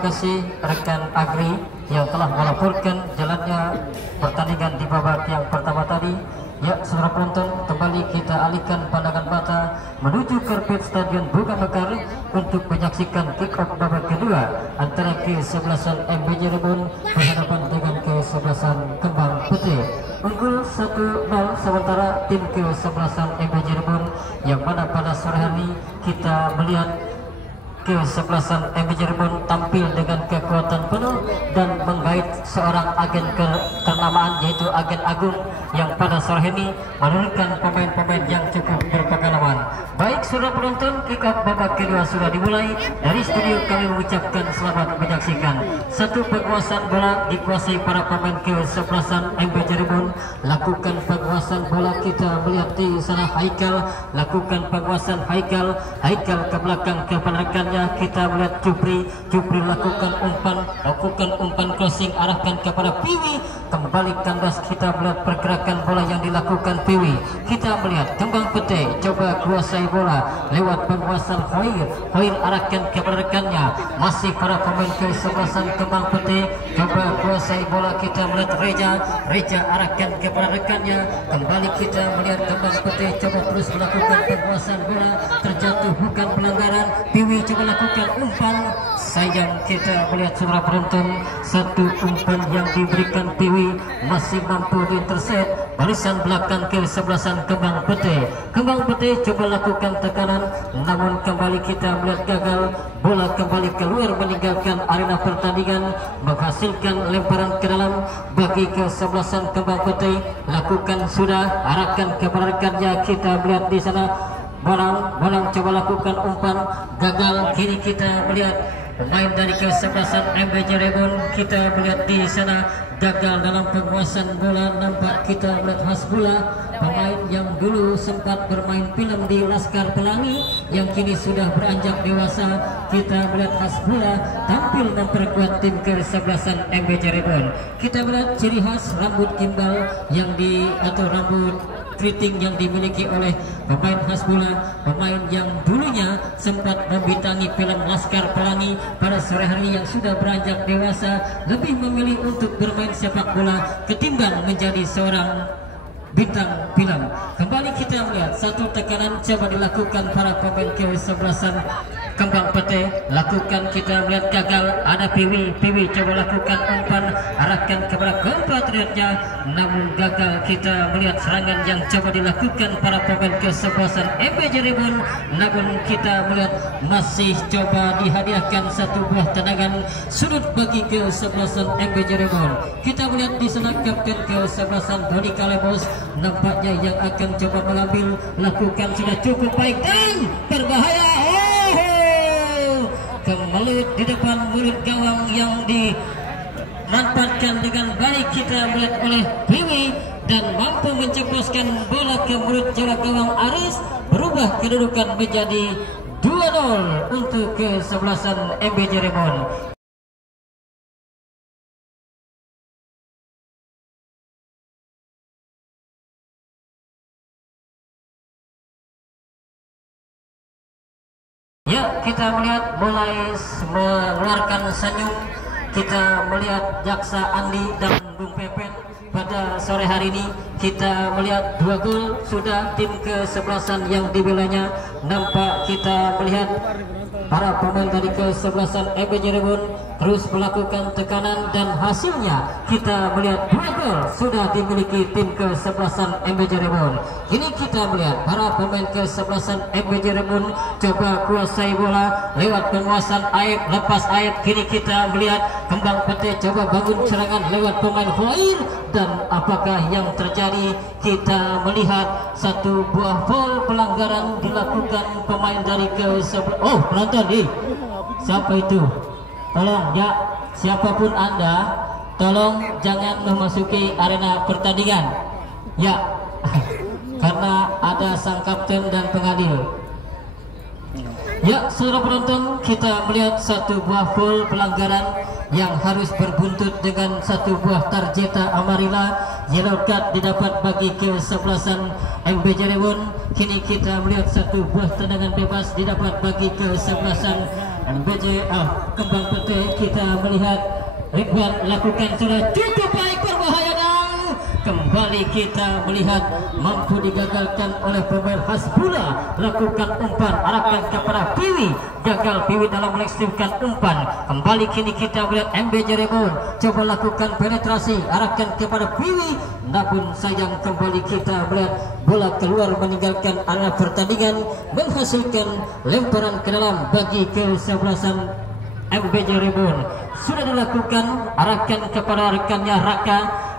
kasih rekan Agri yang telah melaporkan jalannya pertandingan di babak yang pertama tadi. Ya, saudara penonton, kembali kita alihkan pandangan mata menuju karpet Stadion Bunga Mekar untuk menyaksikan kick-off babak kedua antara kesebelasan MB Cirebon berhadapan dengan kesebelasan Kembang Putih. Unggul 1-0 sementara tim kesebelasan MB Cirebon, yang mana pada sore hari kita melihat kesebelasan MB Cirebon tampil dengan kekuatan penuh dan menggait seorang agen kenamaan, yaitu agen Agung, yang pada sore ini menurunkan pemain-pemain yang cukup berpengalaman. Baik saudara penonton, kick off babak kedua sudah dimulai. Dari studio kami mengucapkan selamat menyaksikan. Satu penguasaan bola dikuasai para pemain kesebelasan MB Cirebon. Lakukan penguasaan bola, kita melihat di sana Haikal lakukan penguasaan Haikal ke belakang kepada rekannya. Kita melihat Jupri lakukan umpan crossing, arahkan kepada Piwi, kembali kandas. Kita melihat pergerakan bola yang dilakukan Piwi. Kita melihat Kembang Putih coba kuasai bola lewat penguasaan Hoir arahkan kepada rekannya. Masih para pemain kesebelasan Kembang Putih coba kuasai bola. Kita melihat Reja arahkan kepada rekannya. Kembali kita melihat Kembang Putih coba terus melakukan penguasaan bola, terjatuh bukan pelanggaran. Piwi coba lakukan umpan, sayang kita melihat saudara penonton, satu umpan yang diberikan Piwi masih mampu diintercept barisan belakang kesebelasan Kembang Putih. Kembang Putih coba lakukan tekanan, namun kembali kita melihat gagal. Bola kembali keluar meninggalkan arena pertandingan, menghasilkan lemparan ke dalam bagi kesebelasan Kembang Putih. Lakukan sudah, arahkan kepada rekannya. Kita melihat di sana Bonang coba lakukan umpan, gagal. Kini kita melihat pemain dari kesebelasan MB Cirebon, kita melihat di sana gagal dalam penguasaan bola. Nampak kita melihat Hasbullah, pemain yang dulu sempat bermain film di Laskar Pelangi yang kini sudah beranjak dewasa. Kita melihat Hasbullah tampil memperkuat tim kesebelasan MB Cirebon. Kita melihat ciri khas rambut gimbal atau rambut keriting yang dimiliki oleh pemain Hasbullah, pemain yang dulunya sempat membintangi film Laskar Pelangi. Pada sore hari yang sudah beranjak dewasa, lebih memilih untuk bermain sepak bola ketimbang menjadi seorang bintang film. Kembali kita melihat satu tekanan coba dilakukan para pemain kesebelasan Kembang Putih, lakukan, kita melihat gagal. Ada Piwi coba lakukan umpan, arahkan kepada kompatriotnya, namun gagal. Kita melihat serangan yang coba dilakukan para pemain kesebelasan MB Cirebon, namun kita melihat masih coba dihadiahkan satu buah tendangan sudut bagi kesebelasan MB Cirebon. Kita melihat di sana kapten kesebelasan Doni Kalebos nampaknya yang akan coba mengambil, lakukan sudah cukup baik dan berbahaya. Kemelut di depan mulut gawang yang dimanfaatkan dengan baik, kita melihat oleh Piwi, dan mampu menceploskan bola ke mulut jarak gawang Aris, berubah kedudukan menjadi 2-0 untuk kesebelasan MB Cirebon. Ya, kita melihat mulai mengeluarkan senyum. Kita melihat Jaksa Andi dan Bung Pepet pada sore hari ini. Kita melihat 2 gol sudah tim kesebelasan yang dibelanya. Nampak kita melihat para pemain dari kesebelasan MB Cirebon terus melakukan tekanan, dan hasilnya kita melihat 2 gol sudah dimiliki tim kesebelasan MB Cirebon. Kini kita melihat para pemain kesebelasan MB Cirebon coba kuasai bola lewat penguasaan Aib, lepas Aib. Kini kita melihat Kembang Putih coba bangun serangan lewat pemain Hoir, dan apakah yang terjadi? Kita melihat satu buah foul pelanggaran dilakukan pemain dari kesebelasan. Oh, penonton nih, siapa itu? Tolong ya, siapapun Anda, tolong jangan memasuki arena pertandingan ya, karena ada sang kapten dan pengadil. Ya, saudara penonton, kita melihat satu buah foul pelanggaran yang harus berbuntut dengan satu buah tarjeta amarilla. Yellow card didapat bagi kesebelasan MB Cirebon. Kini kita melihat satu buah tendangan bebas didapat bagi kesebelasan MBJ Kembang Putih. Kita melihat Ridwan lakukan sudah cukup baik, berbahaya dan kembali kita melihat mampu digagalkan oleh pemain Hasbullah. Lakukan umpan arahkan kepada Piwi, gagal Piwi dalam melaksanakan umpan. Kembali kini kita melihat MBJ Rebon coba lakukan penetrasi arahkan kepada Piwi, namun sayang kembali kita melihat bola keluar meninggalkan area pertandingan, menghasilkan lemparan ke dalam bagi kesebelasan MBJ Rebon. Sudah dilakukan arahkan kepada rekannya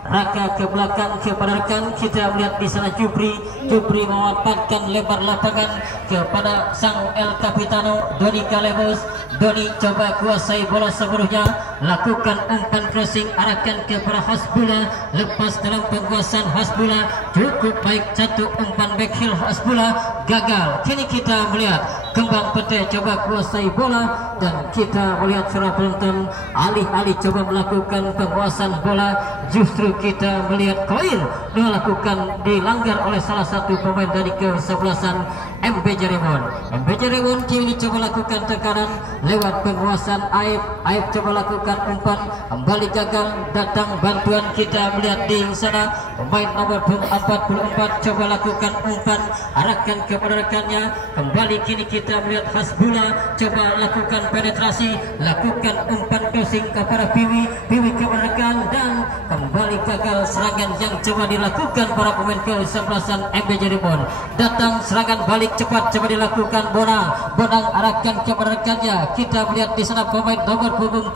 Raka ke belakang kepada rekan. Kita melihat di sana Jupri memanfaatkan lebar lapangan kepada sang El Capitano Doni Kalebos. Doni coba kuasai bola seluruhnya, lakukan umpan crossing arahkan kepada Hasbullah, lepas dalam penguasaan Hasbullah, cukup baik satu umpan backheel Hasbullah, gagal. Kini kita melihat Kembang Putih coba kuasai bola dan kita melihat seorang penonton alih-alih coba melakukan penguasaan bola, justru kita melihat koin dilakukan dilanggar oleh salah satu pemain dari kesebelasan MBJ Rebon. MBJ Rebon kini coba lakukan tekanan lewat penguasaan Aib coba lakukan umpan, kembali gagal. Datang bantuan, kita melihat di sana pemain nomor 44 coba lakukan umpan arahkan kepada rekannya. Kembali kini kita melihat Hasbullah coba lakukan penetrasi, lakukan umpan crossing kepada Piwi kepada rekan dan kembali gagal serangan yang coba dilakukan para pemain kesebelasan MBJ Rebon. Datang serangan balik cepat coba dilakukan Bonang arahkan kepada rekannya. Kita melihat di sana pemain nomor punggung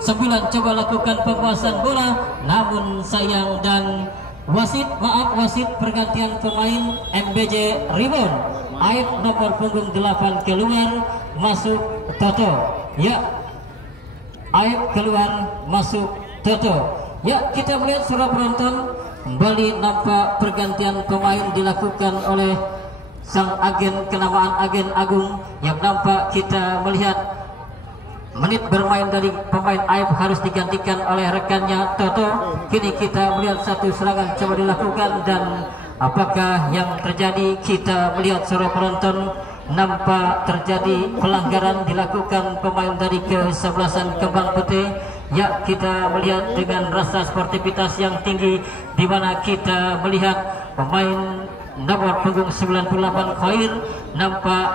9 coba lakukan penguasaan bola, namun sayang dan wasit pergantian pemain MBJ Rebon. Aib nomor punggung 8 keluar, masuk Toto. Ya, Aib keluar, masuk Toto. Ya, kita melihat surah penonton kembali nampak pergantian pemain dilakukan oleh sang agen kenamaan agen Agung, yang nampak kita melihat menit bermain dari pemain Aib harus digantikan oleh rekannya Toto. Kini kita melihat satu serangan coba dilakukan dan apakah yang terjadi? Kita melihat surah penonton nampak terjadi pelanggaran dilakukan pemain dari kesebelasan Kembang Putih. Ya, kita melihat dengan rasa sportivitas yang tinggi di mana kita melihat pemain nomor punggung 98 Khair nampak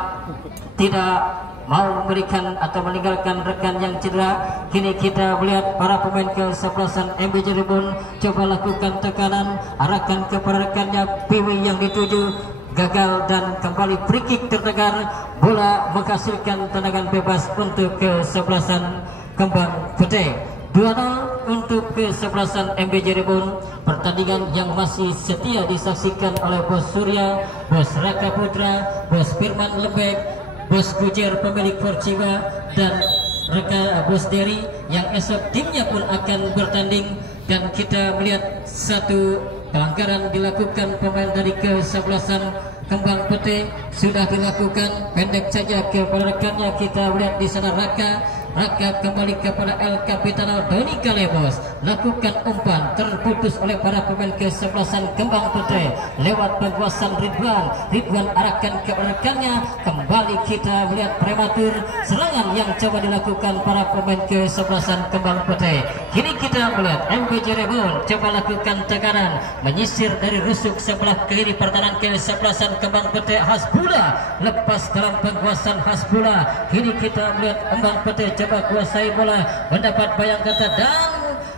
tidak mau memberikan atau meninggalkan rekan yang cedera. Kini kita melihat para pemain kesebelasan MBJ Rebon coba lakukan tekanan arahkan kepada rekannya. Piwi yang dituju gagal dan kembali free kick terdengar, bola menghasilkan tendangan bebas untuk kesebelasan Kembang Putih. 2-0 untuk kesebelasan MBJ Rebon. Pertandingan yang masih setia disaksikan oleh Bos Surya, Bos Raka Putra, Bos Firman Lembek, Bos Gujer pemilik Perciwa dan Bos Dery yang esok timnya pun akan bertanding. Dan kita melihat satu pelanggaran dilakukan pemain dari kesebelasan Kembang Putih sudah dilakukan, pendek saja kepada rekannya. Kita melihat di sana Raka kembali kepada El Capitano Doni Kalebos, lakukan umpan terputus oleh para pemain kesebelasan Kembang Putih lewat penguasaan Ridwan arahkan ke rekannya. Kembali kita melihat prematur serangan yang coba dilakukan para pemain kesebelasan Kembang Putih. Kini kita melihat MBJ Rebon coba lakukan tekanan menyisir dari rusuk sebelah kiri pertahanan kesebelasan Kembang Putih. Hasbullah lepas dalam penguasaan Hasbullah. Kini kita melihat Kembang Putih coba kuasai bola, mendapat bayang kata dan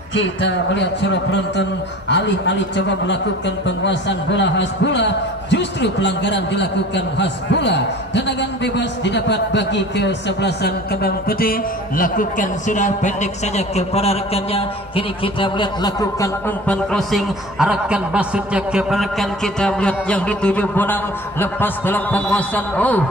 kita melihat surah penonton alih-alih coba melakukan penguasaan bola Hasbullah, justru pelanggaran dilakukan Hasbullah. Tendangan bebas didapat bagi kesebelasan Kembang Putih, lakukan sudah pendek saja kepada rekannya. Kini kita melihat lakukan umpan crossing arahkan maksudnya kepada rekan. Kita melihat yang dituju Bonang lepas dalam penguasaan.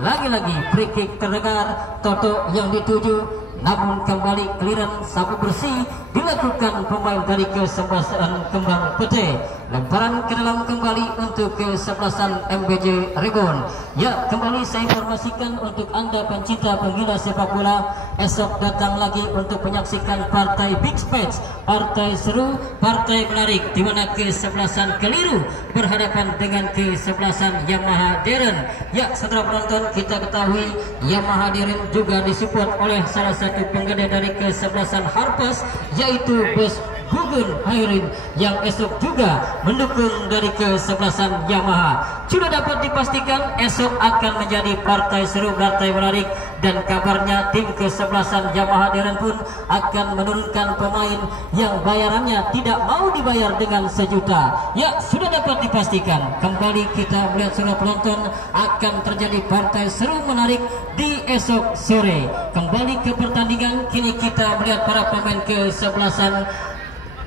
Lagi-lagi free kick terdengar, Toto yang dituju namun kembali clearance sapu bersih dilakukan pemain dari kesebelasan Kembang Putih. Lemparan ke dalam kembali untuk kesebelasan MBJ Rebound. Ya, kembali saya informasikan untuk Anda pencinta penggila sepak bola, esok datang lagi untuk menyaksikan partai big match, partai seru, partai menarik, di mana kesebelasan Keliru berhadapan dengan kesebelasan Yamaha Darren. Ya, saudara penonton, kita ketahui Yamaha Darren juga disupport oleh salah satu penggede dari kesebelasan Harpas, yaitu Bos Gugun Hairin, yang esok juga mendukung dari kesebelasan Yamaha. Sudah dapat dipastikan esok akan menjadi partai seru, partai menarik, dan kabarnya tim kesebelasan Yamaha Darren pun akan menurunkan pemain yang bayarannya tidak mau dibayar dengan sejuta. Ya, sudah dapat dipastikan. Kembali kita melihat saudara penonton, akan terjadi partai seru menarik di esok sore. Kembali ke pertandingan, kini kita melihat para pemain kesebelasan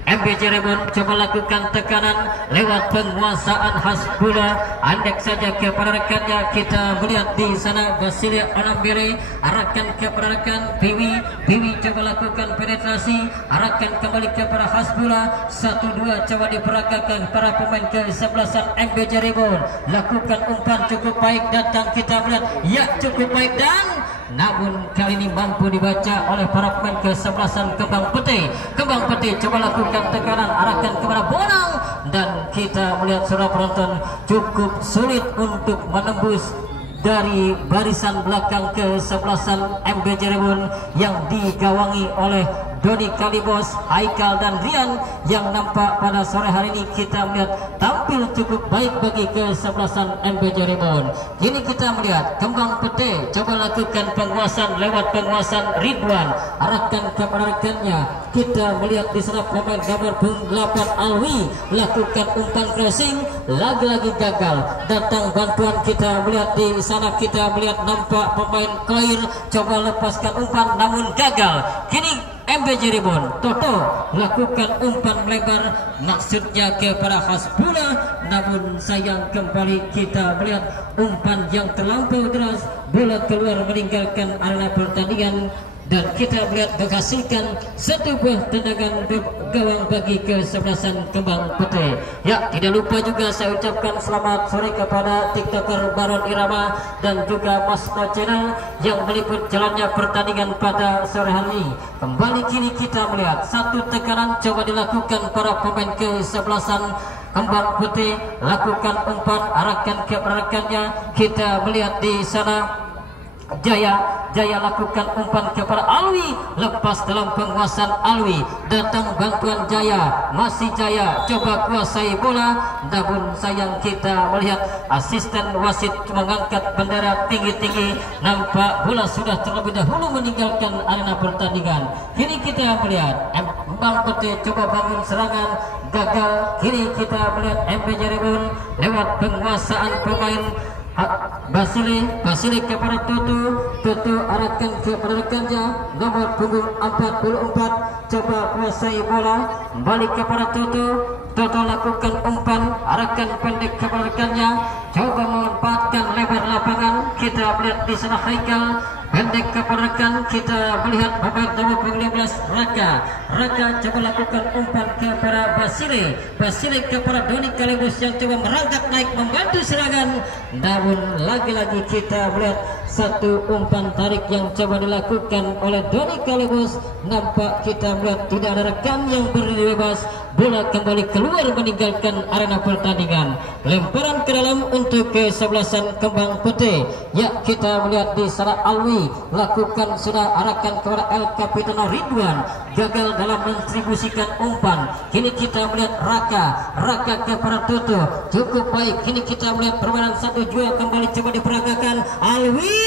MBJ Rebound coba lakukan tekanan lewat penguasaan Hasbullah. Andek saja kepada rekannya. Kita melihat di sana Basilia Onambere arahkan kepada rekan Piwi coba lakukan penetrasi, arahkan kembali kepada Hasbullah. 1-2 coba diperagakan para pemain kesebelasan MBJ Rebound. Lakukan umpan cukup baik, datang kita melihat, ya cukup baik, dan namun kali ini mampu dibaca oleh para pemain kesebelasan Kembang Putih. Kembang Putih coba lakukan tekanan, arahkan kepada Bonang, dan kita melihat saudara penonton cukup sulit untuk menembus dari barisan belakang kesebelasan MBJ Rebound yang digawangi oleh Doni Kalibos, Haikal, dan Rian, yang nampak pada sore hari ini kita melihat tampil cukup baik bagi kesebelasan MBJ Rebound. Kini kita melihat Kembang Putih coba lakukan penguasaan lewat penguasaan Ridwan, arahkan kepada rekannya. Kita melihat di sana pemain gambar punggung 8 Alwi lakukan umpan crossing, lagi-lagi gagal. Datang bantuan, kita melihat di sana, kita melihat nampak pemain Koir coba lepaskan umpan namun gagal. Kini MBJ Rebound Toto lakukan umpan melebar, maksudnya kepada Hasbullah, namun sayang kembali kita melihat umpan yang terlampau deras, bola keluar meninggalkan arena pertandingan, dan kita melihat menghasilkan satu buah tendangan gawang bagi kesebelasan Kembang Putih. Ya, tidak lupa juga saya ucapkan selamat sore kepada TikToker Baron Irama dan juga Mas No Channel yang meliput jalannya pertandingan pada sore hari ini. Kembali kini kita melihat satu tekanan coba dilakukan para pemain kesebelasan Kembang Putih, lakukan umpan, arahkan ke rekannya. Kita melihat di sana Jaya lakukan umpan kepada Alwi, lepas dalam penguasaan Alwi, datang bantuan Jaya, masih Jaya coba kuasai bola, namun sayang kita melihat asisten wasit mengangkat bendera tinggi-tinggi, nampak bola sudah terlebih dahulu meninggalkan arena pertandingan. Kini kita melihat Kembang Putih coba bangun serangan, gagal. Kini kita melihat MBJ Rebound lewat penguasaan pemain Basili kepada Tutu arahkan kepada rekannya, nomor punggung 44 coba kuasai bola, balik kepada Tutu lakukan umpan, arahkan pendek kepada rekannya, coba memanfaatkan lebar lapangan. Kita melihat di sana Haikal pendek kepada rekan, kita melihat pemain nomor 15 Raka coba lakukan umpan kepada Basile kepada Doni Kalibos yang coba merangkak naik membantu serangan, namun lagi-lagi kita melihat satu umpan tarik yang coba dilakukan oleh Doni Kalibos, nampak kita melihat tidak ada rekan yang berdiri bebas, bola kembali keluar meninggalkan arena pertandingan. Lemparan ke dalam untuk kesebelasan Kembang Putih. Ya, kita melihat di sana Alwi lakukan, sudah arahkan kepada El Capitano Ridwan, gagal dalam mendistribusikan umpan. Kini kita melihat Raka kepada Tutu, cukup baik. Kini kita melihat permainan 1-2 kembali coba diperagakan Alwi.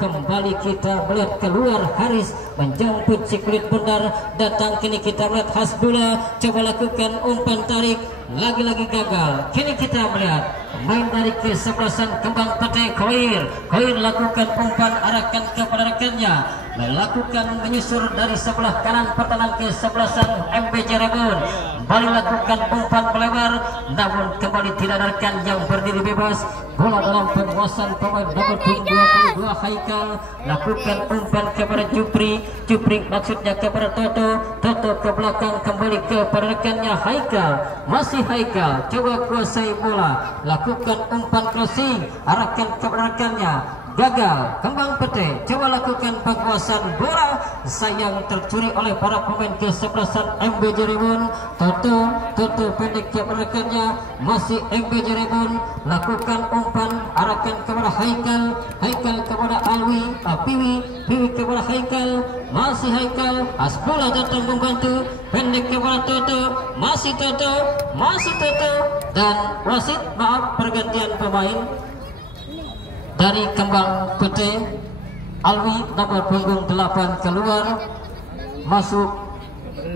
Kembali kita melihat keluar Haris menjemput si kulit bundar, datang. Kini kita melihat Hasbullah coba lakukan umpan tarik, lagi-lagi gagal. Kini kita melihat main dari kesebelasan Kembang Putih Koir lakukan umpan, arahkan kepada rekannya, melakukan menyusur dari sebelah kanan pertahanan kesebelasan MB Cirebon. Kembali lakukan umpan melebar, namun kembali tidak ada yang berdiri bebas. Bola dalam penguasaan pemain nomor 22 Haikal. Lakukan umpan kepada Jupri, maksudnya kepada Toto ke belakang, kembali kepada rekannya Haikal. Masih Haikal, coba kuasai bola, lakukan umpan crossing, arahkan kepada rekannya. Gagal, Kembang Pete coba lakukan penguasaan bola, sayang tercuri oleh para pemain kesebelasan MB Cirebon. Toto pendek kepada rekannya, masih MB Cirebon, lakukan umpan, arahkan kepada Haikal kepada Alwi, Piwi kepada Haikal, masih Haikal, Asbola datang membantu, pendek kepada Toto, masih Toto, dan wasit pergantian pemain dari Kembang Pete. Alwi nomor punggung 8 keluar, masuk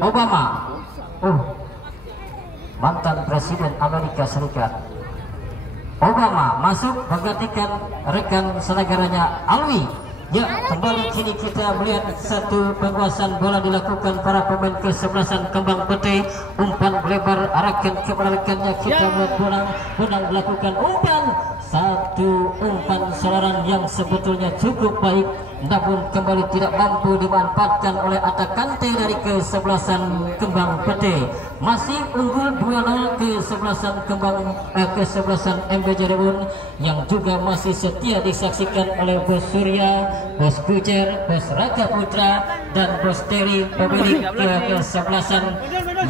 Obama, mantan Presiden Amerika Serikat. Obama masuk menggantikan rekan senegaranya Alwi. Ya, kembali kini kita melihat satu penguasaan bola dilakukan para pemain kesebelasan Kembang Pete. Umpan lebar arahkan kepada rekannya, kita melihat Bonang melakukan satu umpan serangan yang sebetulnya cukup baik, namun kembali tidak mampu dimanfaatkan oleh Atakante dari kesebelasan Kembang Pete. Masih unggul 2-0 kesebelasan MB Cirebon, yang juga masih setia disaksikan oleh Bos Surya, Bos Kucer, Bos Raka Putra, dan Bos Terry, pemilik kesebelasan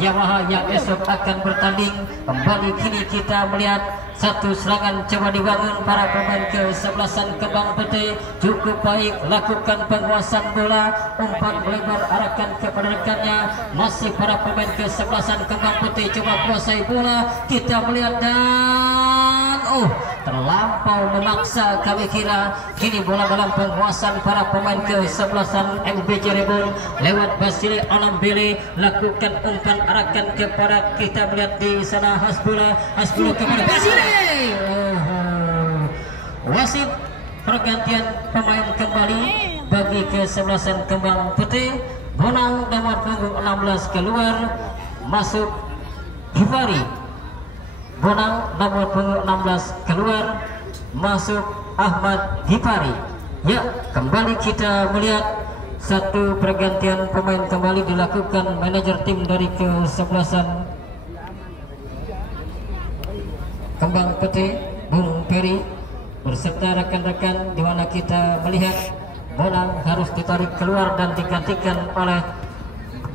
Yamaha yang esok akan bertanding. Kembali kini kita melihat satu serangan coba dibangun para pemain kesebelasan Kembang Pete, cukup baik, lakukan penguasaan bola, umpan melebar arahkan kepada rekannya, masih para pemain kesebelasan Kembang Pete coba kuasai bola, kita melihat dan terlampau memaksa, kami kira. Kini bola dalam penguasaan para pemain kesebelasan MB Cirebon lewat Basile Alambele, lakukan umpan arahkan kepada, kita melihat di sana Hasbula kepada Basile. Wasit pergantian pemain kembali bagi kesebelasan Kembang Pete. Bonang nomor punggung 16 keluar, masuk Hifari. Bonang nomor punggung 16 keluar, masuk Ahmad Hifari. Ya, kembali kita melihat satu pergantian pemain kembali dilakukan manajer tim dari kesebelasan Kembang Pete, Bung Peri, berserta rekan-rekan, di mana kita melihat Bonang harus ditarik keluar dan digantikan oleh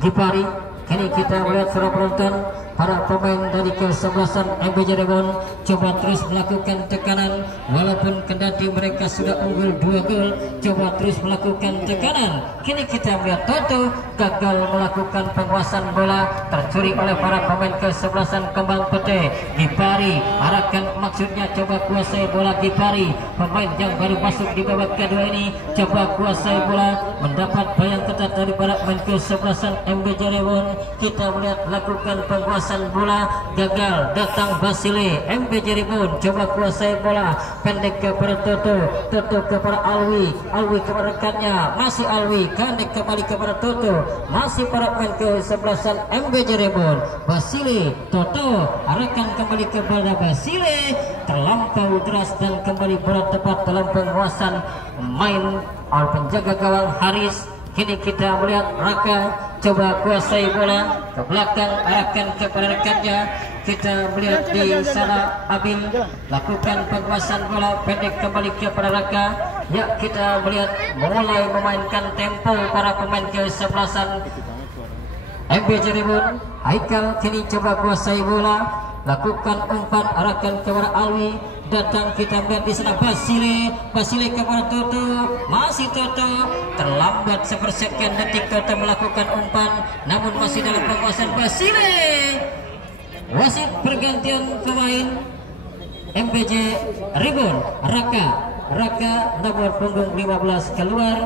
Gipari. Kini kita melihat suara penonton, para pemain dari kesebelasan MB Cirebon coba terus melakukan tekanan, walaupun kendati mereka sudah unggul 2 gol, coba terus melakukan tekanan. Kini kita melihat Toto gagal melakukan penguasaan bola, tercuri oleh para pemain kesebelasan Kembang Pete. Gipari arahkan, maksudnya coba kuasai bola Gipari, pemain yang baru masuk di babak kedua ini, coba kuasai bola, mendapat bayang ketat dari para pemain kesebelasan MB Cirebon. Kita melihat lakukan penguasaan bola, gagal, datang Basile MB Cirebon, coba kuasai bola, pendek kepada Toto kepada Alwi kepada rekannya, masih Alwi, pendek kembali kepada Toto, masih para pemain kesebelasan MB Cirebon. Basile, Toto arahkan kembali kepada Basile, terlampau deras dan kembali bola tepat dalam penguasaan main penjaga gawang Haris. Kini kita melihat Raka coba kuasai bola ke belakang, arahkan kepada rekannya. Kita melihat di sana Abil lakukan penguasaan bola, pendek kembali kepada Raka. Ya, kita melihat mulai memainkan tempo para pemain kesebelasan MB Cirebon. Haikal kini coba kuasai bola, lakukan umpan, arahkan kepada Alwi. Datang kita melihat di sana Basile kepada Toto, masih Toto, terlambat sepersekian detik Toto melakukan umpan, namun masih dalam penguasaan Basile. Wasit pergantian pemain MBJ Cirebon, Raka nomor punggung 15 keluar,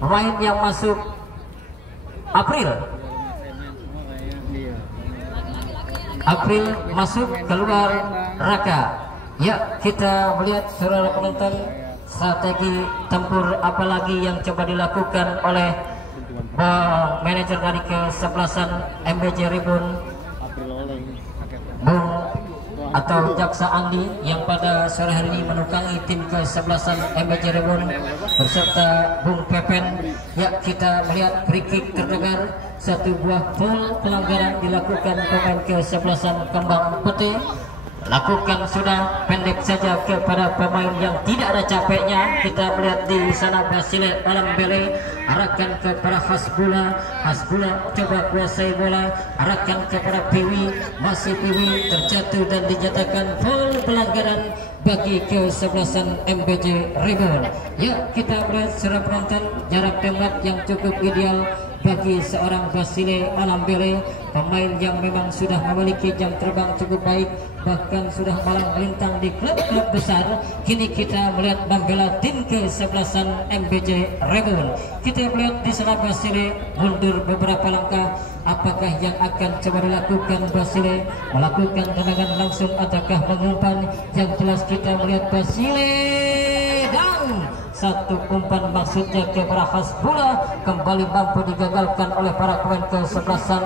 pemain yang masuk April masuk, keluar Raka. Ya, kita melihat saudara penonton strategi tempur apalagi yang coba dilakukan oleh manajer dari kesebelasan MBJ Ribun Bung atau Jaksa Andi yang pada sore hari ini menukangi tim kesebelasan MBJ Ribun beserta Bung Pepen. Ya, kita melihat free kick terdengar, satu buah foul pelanggaran dilakukan pemain kesebelasan Kembang Pete. Lakukan sudah pendek saja kepada pemain yang tidak ada capeknya. Kita melihat di sana Basile Alambele arahkan kepada Hasbula. Hasbula coba kuasai bola, arahkan kepada Piwi. Masih Piwi terjatuh dan dinyatakan foul pelanggaran bagi kesebelasan MBJ Ribun. Ya, kita melihat secara penonton jarak tembak yang cukup ideal bagi seorang Basile Alambele, pemain yang memang sudah memiliki jam terbang cukup baik, bahkan sudah malang melintang di klub-klub besar. Kini kita melihat membela tim kesebelasan MBJ Ribun. Kita melihat di sana Basile mundur beberapa langkah. Apakah yang akan coba dilakukan Basile? Melakukan tendangan langsung ataukah mengumpan? Yang jelas kita melihat Basile dan satu umpan maksudnya kepada Hasbula kembali mampu digagalkan oleh para pemain kesebelasan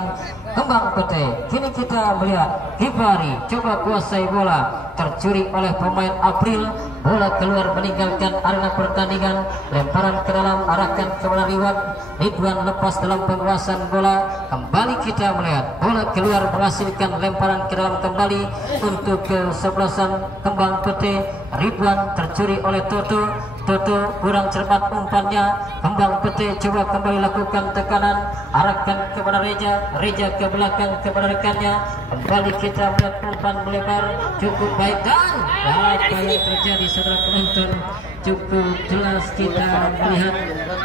Kembang Pete. Kini kita melihat Kibari coba kuasai bola, tercuri oleh pemain April, bola keluar meninggalkan arena pertandingan, lemparan ke dalam arahkan kepada Ridwan lepas dalam penguasaan bola. Kembali kita melihat bola keluar menghasilkan lemparan ke dalam kembali untuk kesebelasan Kembang Pete. Ridwan tercuri oleh Toto kurang cermat umpannya. Kembang Pete coba kembali lakukan tekanan, arahkan kepada Reja ke belakang kepada rekannya. Kembali kita melihat umpan melebar cukup baik dan apa yang terjadi saudara penonton cukup jelas. Kita melihat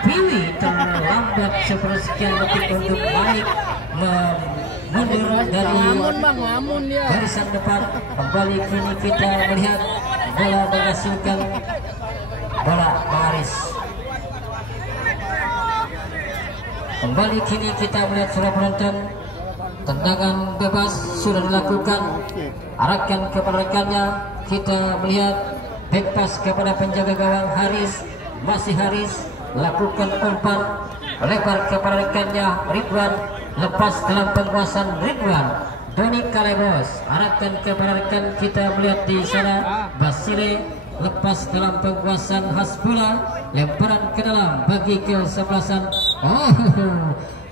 Piwi terlambat sepersekian detik untuk naik mundur dari barisan depan. Kembali kini kita melihat bola menghasilkan bola baris. Kembali kini kita melihat saudara penonton tendangan bebas sudah dilakukan, arahkan kepada rekannya. Kita melihat back pass kepada penjaga gawang Haris. Masih Haris lakukan umpan lebar kepada rekannya Ridwan, lepas dalam penguasaan Ridwan. Doni Kalebos arahkan kepada rekan. Kita melihat di sana Basile lepas dalam penguasaan Hasbula, lemparan ke dalam bagi kesebelasan.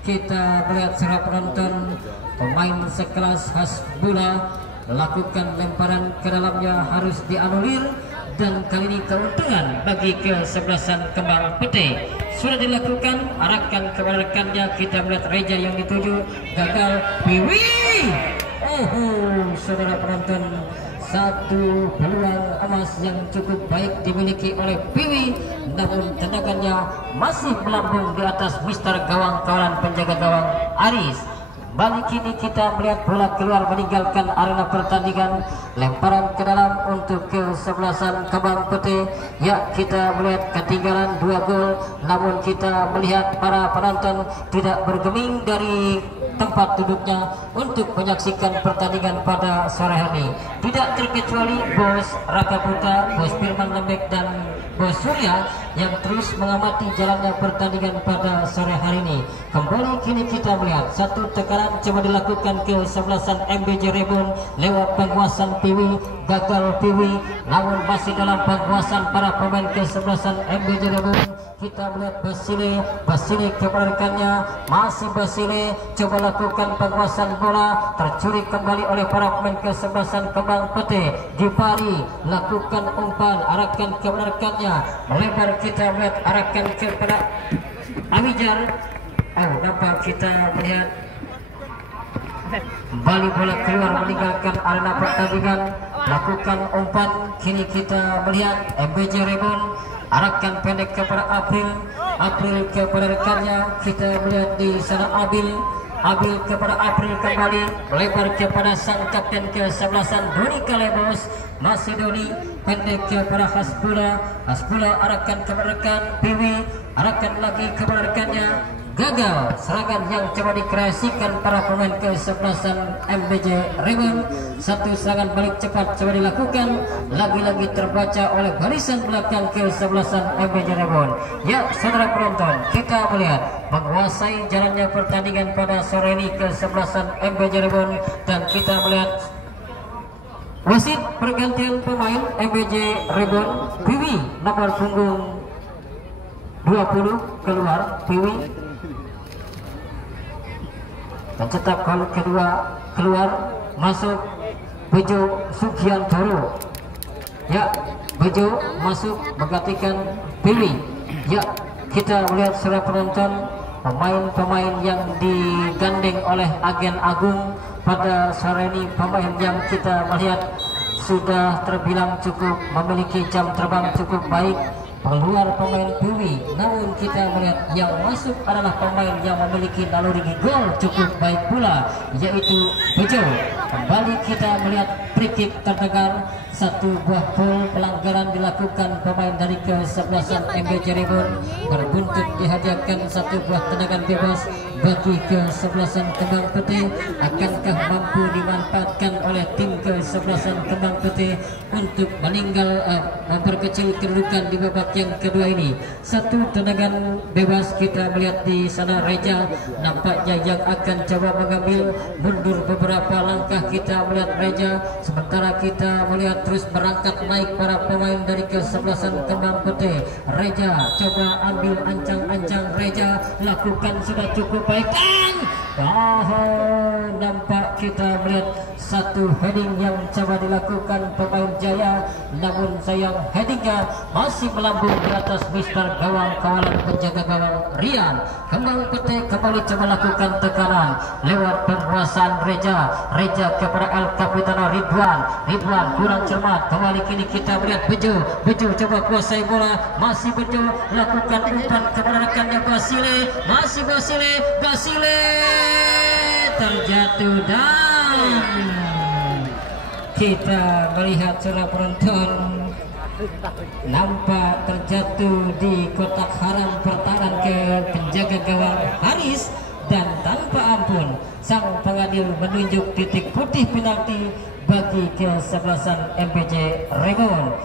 Kita melihat secara penonton pemain sekelas Hasbula lakukan lemparan ke dalamnya harus dianulir, dan kali ini keuntungan bagi kesebelasan Kembang Pete. Sudah dilakukan, arahkan kepada rekannya. Kita melihat Reja yang dituju, gagal. Piwi, saudara penonton, satu peluang emas yang cukup baik dimiliki oleh Piwi, namun tendangannya masih melambung di atas mister gawang kawalan penjaga gawang Aris. Balik kini kita melihat bola keluar meninggalkan arena pertandingan, lemparan ke dalam untuk kesebelasan Kembang Pete. Ya, kita melihat ketinggalan 2 gol, namun kita melihat para penonton tidak bergeming dari tempat duduknya untuk menyaksikan pertandingan pada sore hari. Tidak terkecuali Bos Raka Putra, Bos Firman Lembek, dan Bos Surya yang terus mengamati jalannya pertandingan pada sore hari ini. Kembali kini kita melihat satu tekanan coba dilakukan ke kesebelasan MBJ Ribun lewat penguasaan Piwi, gagal Piwi, namun masih dalam penguasaan para pemain kesebelasan MBJ Ribun. Kita melihat Basile kepada rekannya, masih Basile coba lakukan penguasaan bola, tercuri kembali oleh para pemain kesebelasan Kembang Pete. Gipari lakukan umpan, arahkan kepada rekannya, melebar. Kita melihat arahkan kepada Amijar. Nampak kita melihat kembali bola keluar meninggalkan arena pertandingan, lakukan umpan. Kini kita melihat MBJ Ribun arahkan pendek kepada April kepada rekannya. Kita melihat di sana Abil kepada April kembali, melebar kepada sang kapten kesebelasan Doni Kalebos. Masih Doni pendek kepada Hasbula arahkan kepada rekan Piwi, arahkan lagi kepada rekannya, gagal serangan yang coba dikreasikan para pemain kesebelasan MBJ Ribbon. Satu serangan balik cepat coba dilakukan, lagi-lagi terbaca oleh barisan belakang kesebelasan MBJ Ribbon. Ya saudara penonton, kita melihat menguasai jalannya pertandingan pada sore ini kesebelasan MBJ Ribbon, dan kita melihat wasit pergantian pemain MBJ Ribbon. Piwi nomor punggung 20 keluar, Piwi mencetak gol kedua, keluar masuk Bejo Sugiantoro. Ya, Bejo masuk menggantikan Piwi. Ya, kita melihat secara penonton pemain-pemain yang digandeng oleh agen Agung pada sore ini, pemain yang kita melihat sudah terbilang cukup memiliki jam terbang cukup baik. Keluar pemain Piwi, namun kita melihat yang masuk adalah pemain yang memiliki naluri gol cukup baik pula, yaitu Bejo. Kembali kita melihat free kick terdengar, satu buah gol pelanggaran dilakukan pemain dari kesebelasan MBJ Ribbon, berbuntut dihadiahkan satu buah tendangan bebas bagi kesebelasan Kembang Putih. Akankah mampu dimanfaatkan oleh tim kesebelasan Kembang Putih untuk meninggal memperkecil kedudukan di babak yang kedua ini? Satu tendangan bebas kita melihat di sana, Reja nampaknya yang akan coba mengambil mundur beberapa langkah. Kita melihat Reja, sementara kita melihat terus berangkat naik para pemain dari kesebelasan Kembang Putih. Reja coba ambil ancang-ancang, Reja lakukan sudah cukup baik, nampak kita melihat satu heading yang coba dilakukan pemain Jaya, namun sayang headingnya masih melambung di atas mister gawang kawalan penjaga gawang Rian. Kembang Putih kembali coba lakukan tekanan lewat penguasaan Reja kepada El Capitano Ridwan kurang cermat. Kembali kini kita melihat Bejo coba kuasai bola, masih Bejo lakukan umpan kepada rekannya Basile, masih Basile terjatuh, dan kita melihat seorang penonton nampak terjatuh di kotak haram pertahanan ke penjaga gawang Haris, dan tanpa ampun sang pengadil menunjuk titik putih penalti bagi kesebelasan MBJ Ribbon.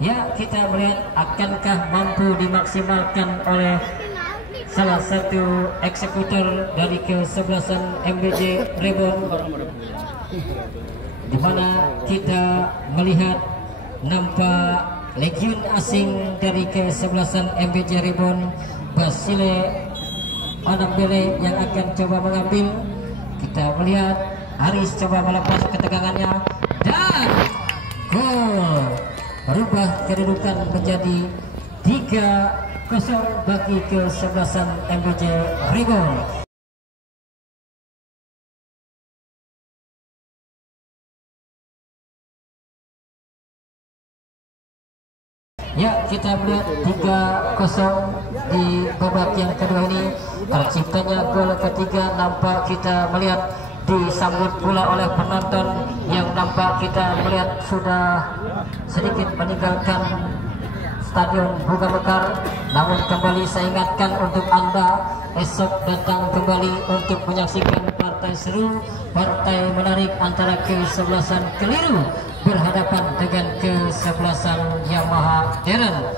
Ya, kita melihat akankah mampu dimaksimalkan oleh salah satu eksekutor dari kesebelasan MBJ Ribbon, di mana kita melihat nampak legion asing dari kesebelasan MBJ Ribbon, Basile Anambele yang akan coba mengambil. Kita melihat Haris coba melepas ketegangannya, dan gol merubah kedudukan menjadi 3-0 bagi kesebelasan MBJ Ribbon. Ya, kita melihat 3-0 di babak yang kedua ini. Terciptanya gol ketiga nampak kita melihat disambut pula oleh penonton yang nampak kita melihat sudah sedikit meninggalkan Stadion Buga Mekar. Namun kembali saya ingatkan untuk Anda, esok datang kembali untuk menyaksikan partai seru, partai menarik antara kesebelasan Keliru berhadapan dengan kesebelasan Yamaha Deren.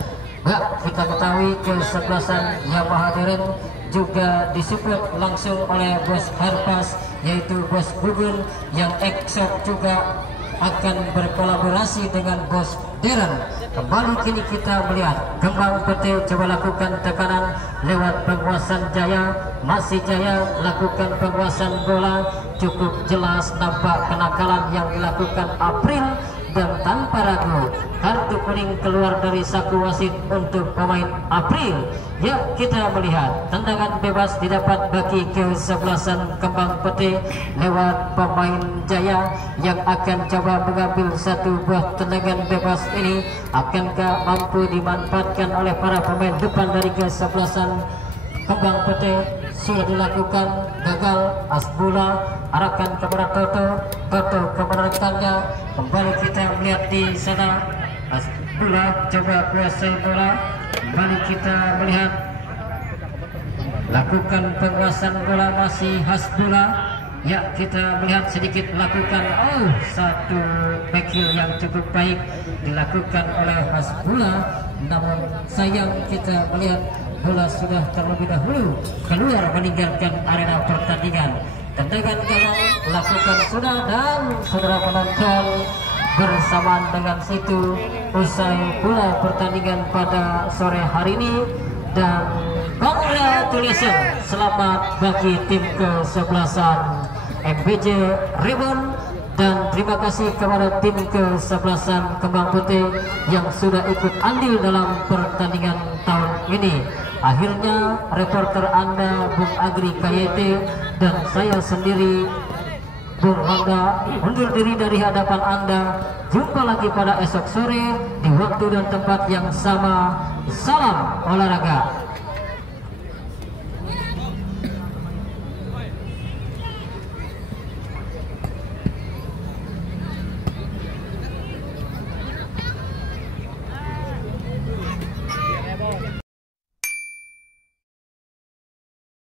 Kita ketahui kesebelasan Yamaha Deren juga disupport langsung oleh bos Harpas, yaitu bos Gugun, yang esok juga akan berkolaborasi dengan bos Deren. Kembali kini kita melihat Kembang Putih coba lakukan tekanan lewat penguasaan Jaya, masih Jaya lakukan penguasaan bola, cukup jelas nampak kenakalan yang dilakukan April dan tanpa ragu kartu kuning keluar dari saku wasit untuk pemain April. Ya, kita melihat tendangan bebas didapat bagi kesebelasan Kembang Putih lewat pemain Jaya yang akan coba mengambil satu buah tendangan bebas ini. Akankah mampu dimanfaatkan oleh para pemain depan dari kesebelasan Kembang Putih? Sudah dilakukan, gagal. Asbula arahkan kepada Toto kepada rekannya. Kembali kita melihat di sana Asbula coba kuasai bola. Kembali kita melihat lakukan penguasaan bola masih Hasbula. Ya, kita melihat sedikit lakukan satu backhill yang cukup baik dilakukan oleh Hasbula. Namun sayang kita melihat bola sudah terlebih dahulu keluar meninggalkan arena pertandingan. Tendangan gawang lakukan sudah, dan saudara penonton bersamaan dengan situ usai pula pertandingan pada sore hari ini. Dan congratulations, selamat bagi tim kesebelasan MBJ Ribbon, dan terima kasih kepada tim kesebelasan Kembang Putih yang sudah ikut andil dalam pertandingan tahun ini. Akhirnya reporter Anda Bung Agri Kayete dan saya sendiri Bung Honda undur diri dari hadapan Anda. Jumpa lagi pada esok sore di waktu dan tempat yang sama. Salam olahraga.